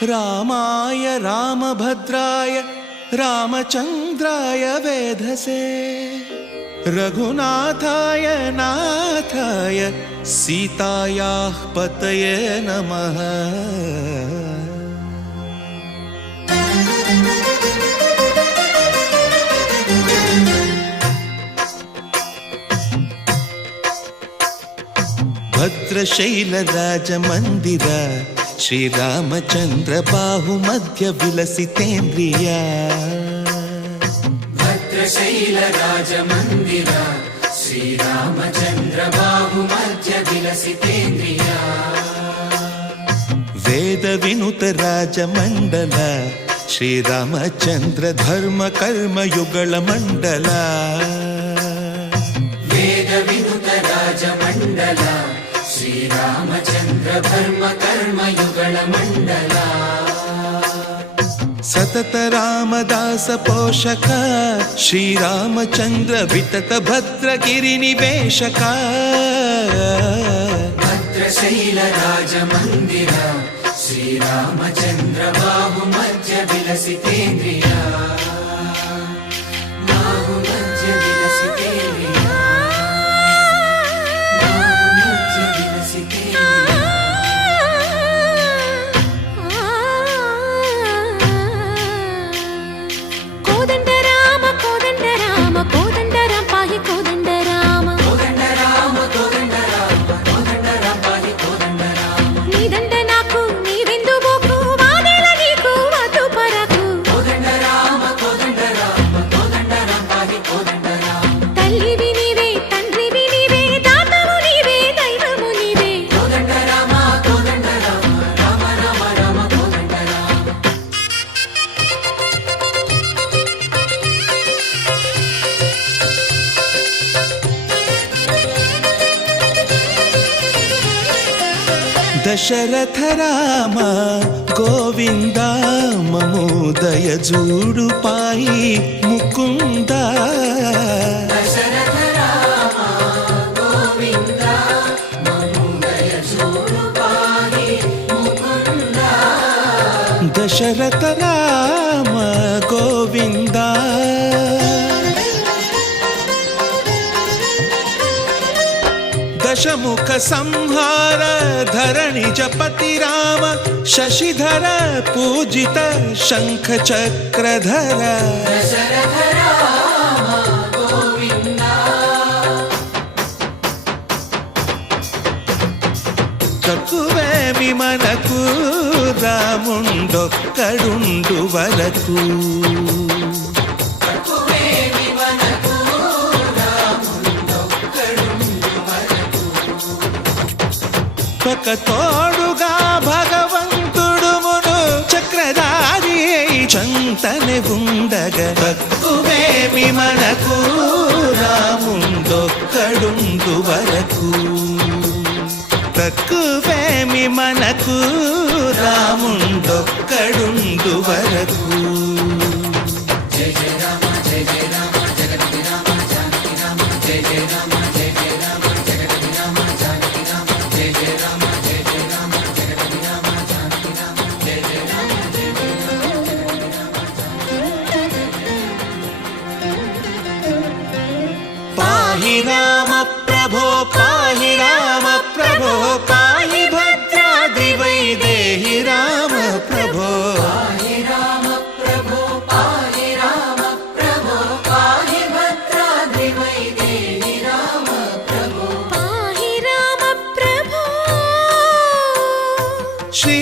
रामाय रामभद्राय रामचन्द्राय वेधसे रघुनाथाय नाथाय सीतायाः पतये नमः। भद्रशैलराजमन्दिर श्रीरामचन्द्र बाहुमध्य विलसितेन्द्रिया। भद्रशैलराजमन्दिर श्रीरामचन्द्र बाहुमध्य विलसितेन्द्रिया। वेदविनुत राजमण्डल श्रीरामचन्द्र धर्म कर्म युगल मण्डल। वेदविनुत राजमण्डल श्रीरामचन्द्र धर्म कर्म युगल मण्डल। सतत रामदास पोषक श्रीरामचन्द्र वितत भद्रगिरि निवेशक। भद्रशैल राजमन्दिर श्रीरामचन्द्र बाहुमध्य विलसितेन्द्रिया। बाहुमध्य विलसितेन्द्रिया। बाहुमध्य विलसितेन्द्रिया। कोदंड राम पाहि कोदंड राम। कोदंड राम पाहि कोदंड राम। नी दंड नाकु नी विंदु बोकु वादेल नीकु वतु परकु। कोदंड राम पाहि कोदंड राम। तल्लिवि नीवे तंड्रिवि नीवे दातवु नीवे दैवमु नीवे। कोदंड राम राम राम राम कोदंड राम। दशरथ राम गोविंद ममोदय जूडु पाहि मुकुंद। दशरथ राम गोविंद ममोदय जूडु पाहि मुकुंद। दशरथ राम गोविंद दशमुख संहार धरणि जपति राम शशिधर पूजित शंख चक्रधर। दशरथ राम गोविंद। तकुवे विमनकु रामुंडొక్కడుండు వరకు। ఒక తోడుగా భగవంతుడు మును చక్రధారి చంతనే ఉండగా తక్కువేమి మనకు రాముండొక్కడుండు వరకు। తక్కువేమి మనకు రాముండొక్కడుండు వరకు। జయ జయ రామ జయ జయ రామ జగతి రామ జానకి రామ జయ జయ రామ జయ జయ రామ జగతి రామ జానకి రామ జయ జయ రామ జయ జయ రామ జగతి రామ జానకి రామ జయ జయ రామ జయ జయ రామ। పాహి రామ ప్రభో పాహి రామ ప్రభో పాహి భద్రాద్రి వైదేహి రామ ప్రభో। పాహి రామ ప్రభో పాహి రామ ప్రభో పాహి భద్రాద్రి వైదేహి రామ ప్రభో। पाहि राम प्रभो। శ్రీ